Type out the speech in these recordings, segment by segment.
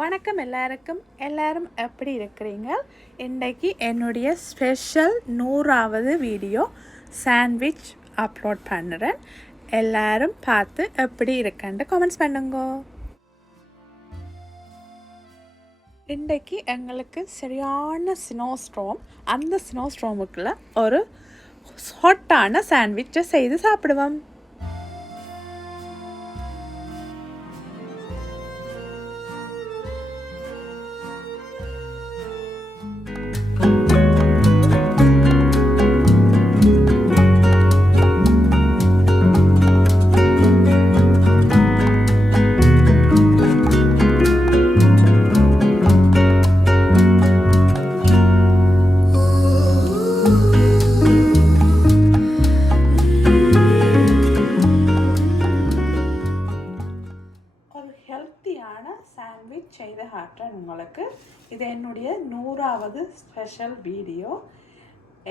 வணக்கம் எல்லாருக்கும். எல்லாரும் எப்படி இருக்கிறீங்க? இன்றைக்கு என்னுடைய ஸ்பெஷல் 100வது வீடியோ சாண்ட்விச் அப்லோட் பண்ணுறேன். எல்லாரும் பார்த்து எப்படி இருக்குன்னு கமெண்ட்ஸ் பண்ணுங்க. இன்றைக்கு எங்களுக்கு சரியான ஸ்னோ ஸ்ட்ராம். அந்த ஸ்னோ ஸ்ட்ராமுக்குள்ள ஒரு ஹாட்டான சாண்ட்விச்சை செய்து சாப்பிடுவோம். ஹெல்த்தியான சாண்ட்விச் செய்து காட்டுறேன் உங்களுக்கு. இது என்னுடைய 100வது ஸ்பெஷல் வீடியோ.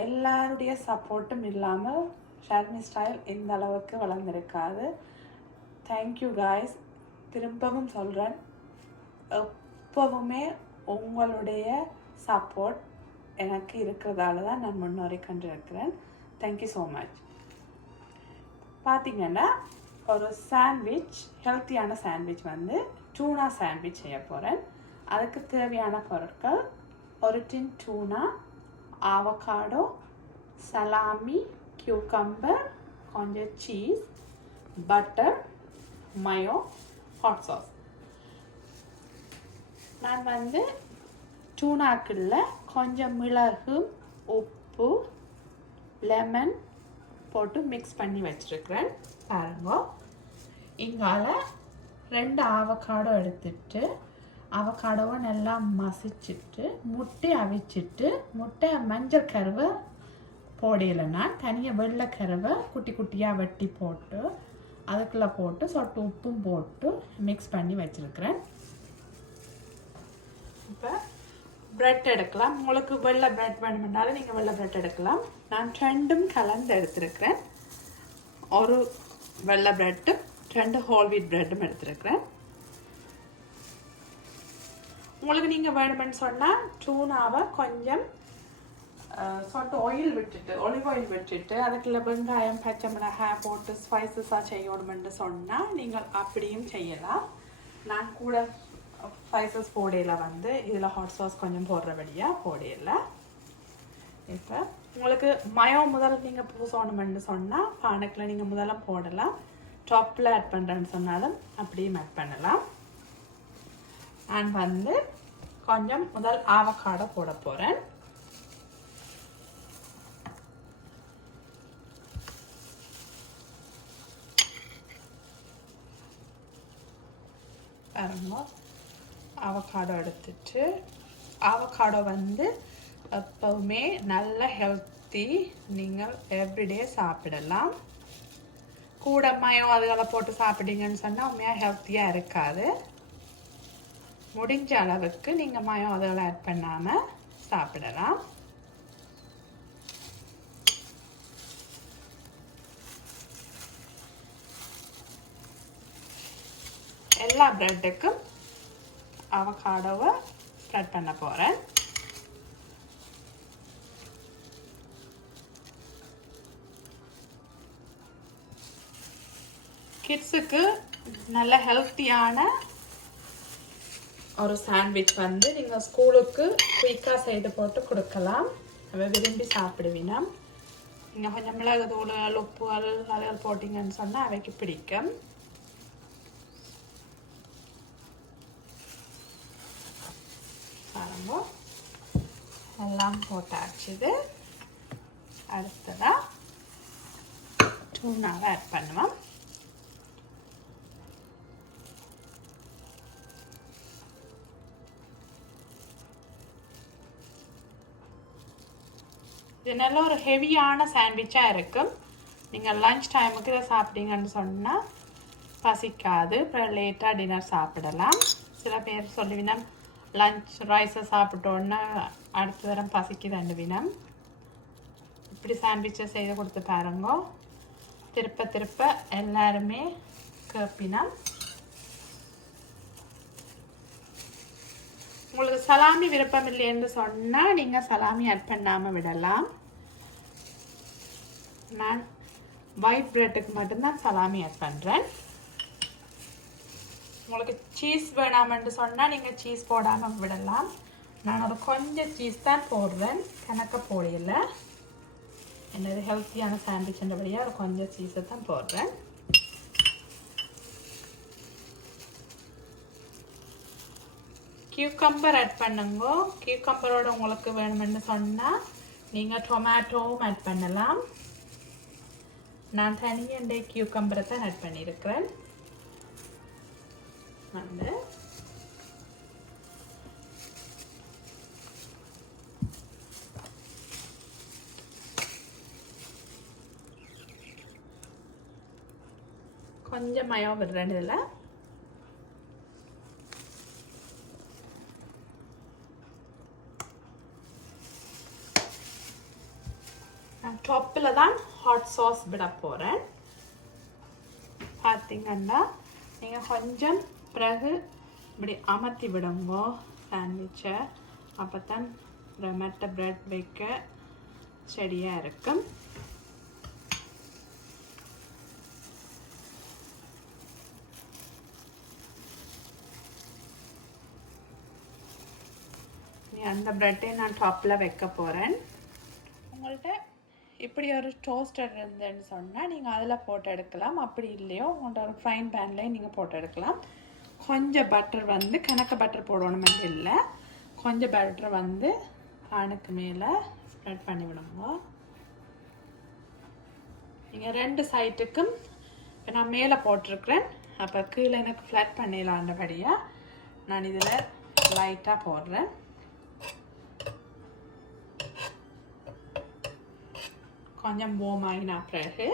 எல்லாருடைய சப்போர்ட்டும் இல்லாமல் ஷர்மி ஸ்டைல் இந்த அளவுக்கு வளர்ந்துருக்காது. Thank you guys. திரும்பவும் சொல்கிறேன், எப்பவுமே உங்களுடைய சப்போர்ட் எனக்கு இருக்கிறதால தான் நான் முன்னேறி கொண்டிருக்கிறேன். Thank you so much. பார்த்தீங்கன்னா ஒரு சாண்ட்விச், ஹெல்த்தியான சாண்ட்விச் வந்து டூனா சாண்ட்விச் செய்ய போகிறேன். அதுக்கு தேவையான பொருட்கள்: ஒரு tin tuna, avocado, salami, cucumber, கொஞ்சம் cheese, butter, mayo, hot sauce. நான் வந்து டூனாக்குள்ள கொஞ்சம் மிளகு, உப்பு, லெமன் போட்டு மிக்ஸ் பண்ணி வச்சுருக்கிறேன். பாருங்க, இங்கால 2 ஆவக்காடோ எடுத்துட்டு அவக்காடோவை நல்லா மசிச்சுட்டு முட்டை அவிச்சிட்டு, முட்டை மஞ்சள் கருவை போடையில் நான் தனியாக வெள்ளை கருவை குட்டி குட்டியாக வெட்டி போட்டு அதுக்குள்ளே போட்டு சொட்டு உப்பும் போட்டு மிக்ஸ் பண்ணி வச்சுருக்கிறேன். இப்போ ப்ரெட் எடுக்கலாம். உங்களுக்கு வெள்ளை ப்ரெட் வேணும்னாலும் நீங்கள் வெள்ளை ப்ரெட் எடுக்கலாம். நான் 2ம் கலந்து எடுத்துருக்கிறேன். ஒரு வெள்ளை ப்ரெட்டு, 2 ஹோல் வீட் ப்ரெட்டும் எடுத்துருக்கிறேன். உங்களுக்கு நீங்கள் வேணுமென்னு சொன்னால் டூனாவை கொஞ்சம் சொட்டு ஆயில் விட்டுட்டு, ஒலிவ் ஆயில் விட்டுட்டு அதுக்குள்ள வெங்காயம், பச்சை மிளகாய் போட்டு ஸ்பைசஸாக செய்யணுமென்று சொன்னால் நீங்கள் அப்படியும் செய்யலாம். நான் கூட ஸ்பைசஸ் போடையில் வந்து இதில் ஹாட் சாஸ் கொஞ்சம் போடுறபடியாக போடையில். இப்போ உங்களுக்கு மயோ முதல் நீங்கள் பூசணுமென்று சொன்னால் பானைக்கில் நீங்கள் முதல்ல போடலாம். டாப்பில் ஆட் பண்ணுறேன்னு சொன்னாலும் அப்படியும் ஆட் பண்ணலாம். நான் வந்து கொஞ்சம் முதல் ஆவக்காடோ போட போகிறேன். பாருங்க, அவகாடோ எடுத்துட்டு, அவகாடோ வந்து எப்பவுமே நல்ல ஹெல்த்தி. நீங்கள் எவ்ரிடே சாப்பிடலாம். கூட மயம் அதுகளை போட்டு சாப்பிட்டீங்கன்னு சொன்னால் உண்மையாக ஹெல்த்தியாக இருக்காது. முடிஞ்ச அளவுக்கு நீங்கள் மயம் அதுகளை ஆட் பண்ணாமல் சாப்பிடலாம். எல்லா ப்ரெட்டுக்கும் அவகாடோவை ஸ்ப்ரெட் பண்ண போகிறேன். கிட்ஸுக்கு நல்ல ஹெல்த்தியான ஒரு சாண்ட்விச் வந்து நீங்கள் ஸ்கூலுக்கு குயிக்காக செய்து போட்டு கொடுக்கலாம். அவ விரும்பி சாப்பிடுவீனா. நீங்கள் கொஞ்சம் மிளகு தூள், உப்பு, அதெல்லாம் போட்டிங்கன்னு சொன்னால் அவைக்கு பிடிக்கும். பாருங்க, எல்லாம் போட்டாச்சுது. அடுத்ததாக டூனாவை ஆட் பண்ணுவோம். இது நல்ல ஒரு ஹெவியான சாண்ட்விச்சாக இருக்கும். நீங்கள் லன்ச் டைமுக்கு இதை சாப்பிட்டீங்கன்னு சொன்னால் பசிக்காது. அப்புறம் லேட்டாக டின்னர் சாப்பிடலாம். சில பேர் சொல்லுவினம் லன்ச் ரைஸை சாப்பிட்டோன்னா அடுத்த தரம் பசிக்கு தண்டுவினம். இப்படி சாண்ட்விச்சை செய்து கொடுத்து பாருங்க. திருப்ப திருப்ப எல்லாருமே கேட்பினம். சலாமி விருப்பம் இல்லைன்னு சொன்னா நீங்க சலாமி ஆட் பண்ணாம விடலாம். நான் ஒயிட் பிரெட்டுக்கு மட்டும்தான் சலாமி ஆட் பண்றேன். உங்களுக்கு சீஸ் வேணாம்னு சொன்னா நீங்க சீஸ் போடாம விடலாம். நான் ஒரு கொஞ்சம் சீஸ் தான் போடுறேன், கணக்க போடல. என்னது ஹெல்த்தியான சாண்ட்விச்ன்றபடியா ஒரு கொஞ்சம் சீஸை தான் போடுறேன். கியூக்கம்பர் ஆட் பண்ணுங்க. கியூக்கம்பரோட உங்களுக்கு வேணும்னு சொன்னால் நீங்கள் டொமேட்டோவும் ஆட் பண்ணலாம். நான் தனியாக கியூக்கம்பரை தான் ஆட் பண்ணியிருக்கிறேன். வந்து கொஞ்சம் மயம் விடுறேன். இதில் டாப்பில் தான் ஹாட் சாஸ் விட போகிறேன். பார்த்தீங்கன்னா நீங்கள் கொஞ்சம் பிறகு இப்படி அமர்த்தி விடுங்க சாண்ட்விச்சை. அப்போ தான் மெட்ட பிரெட் வைக்க சரியாக இருக்கும். அந்த பிரெட்டை நான் டாப்பில் வைக்க போகிறேன். உங்கள்கிட்ட இப்படி ஒரு டோஸ்டர் இருந்ததுன்னு சொன்னால் நீங்கள் அதில் போட்டு எடுக்கலாம். அப்படி இல்லையோ உங்கள்கிட்ட ஒரு ஃப்ரைங் பேன்லேயே நீங்கள் போட்டு எடுக்கலாம். கொஞ்சம் பட்டர் வந்து கணக்கு பட்டர் போடணுமே இல்லை, கொஞ்சம் பட்டர் வந்து ஆணுக்கு மேலே ஸ்ப்ரெட் பண்ணி விடுங்க. நீங்கள் ரெண்டு சைட்டுக்கும் இப்போ நான் மேலே போட்டிருக்கிறேன். அப்போ கீழே எனக்கு ஃப்ளாட் பண்ணிடலான்றபடியாக நான் இதில் லைட்டாக போடுறேன். கொஞ்சம் வார்ம் ஆகினா பிறகு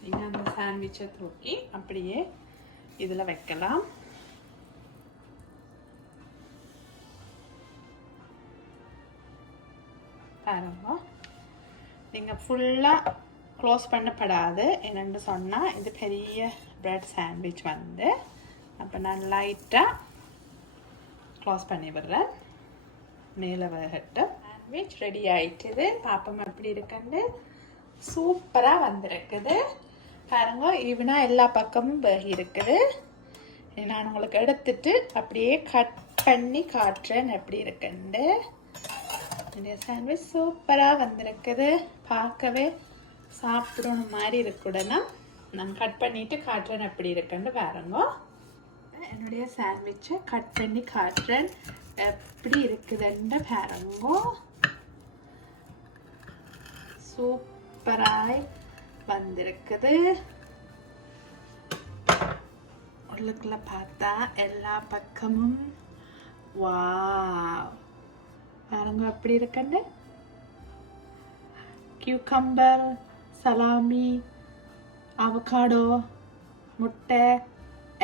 நீங்கள் அந்த சாண்ட்விச்சை தூக்கி அப்படியே இதில் வைக்கலாம். பாருங்க, நீங்கள் ஃபுல்லாக க்ளோஸ் பண்ணப்படாது. என்னென்னு சொன்னால் இது பெரிய பிரெட் சாண்ட்விச் வந்து அப்போ நான் லைட்டாக க்ளோஸ் பண்ணி விடுறேன். மேலே வேகட்டும். சாண்ட்விச் ரெடி ஆயிட்டுது. பாப்பம் எப்படி இருக்குன்னு சூப்பராக வந்திருக்குது. பாருங்க, ஈவனா எல்லா பக்கமும் வேகி இருக்குது. நான் உங்களுக்கு எடுத்துட்டு அப்படியே கட் பண்ணி காட்டுறேன் எப்படி இருக்குன்னு. இந்த சாண்ட்விச் சூப்பராக வந்திருக்குது. பார்க்கவே சாப்பிடணும் மாதிரி இருக்குடனா நான் கட் பண்ணிட்டு காட்டுறேன் எப்படி இருக்குன்னு. பாருங்க, என்னுடைய சாண்ட்விச்சை கட் பண்ணி காட்டுறேன் எப்படி இருக்குதுன்னு. பாருங்க, சூப்பராய் வந்திருக்குது. உள்ளுக்குள்ள பார்த்தா எல்லா பக்கமும் வாவ், பாருங்க எப்படி இருக்குன்னு. கியூக்கம்பர், சலாமி, அவகாடோ, முட்டை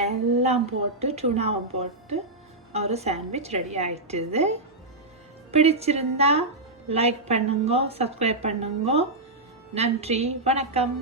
எல்லாம் போட்டு டூனாவை போட்டு ஒரு சாண்ட்விச் ரெடி ஆயிட்டுது. பிடிச்சிருந்தா லைக் பண்ணுங்க, சப்ஸ்கிரைப் பண்ணுங்க. நன்றி, வணக்கம்.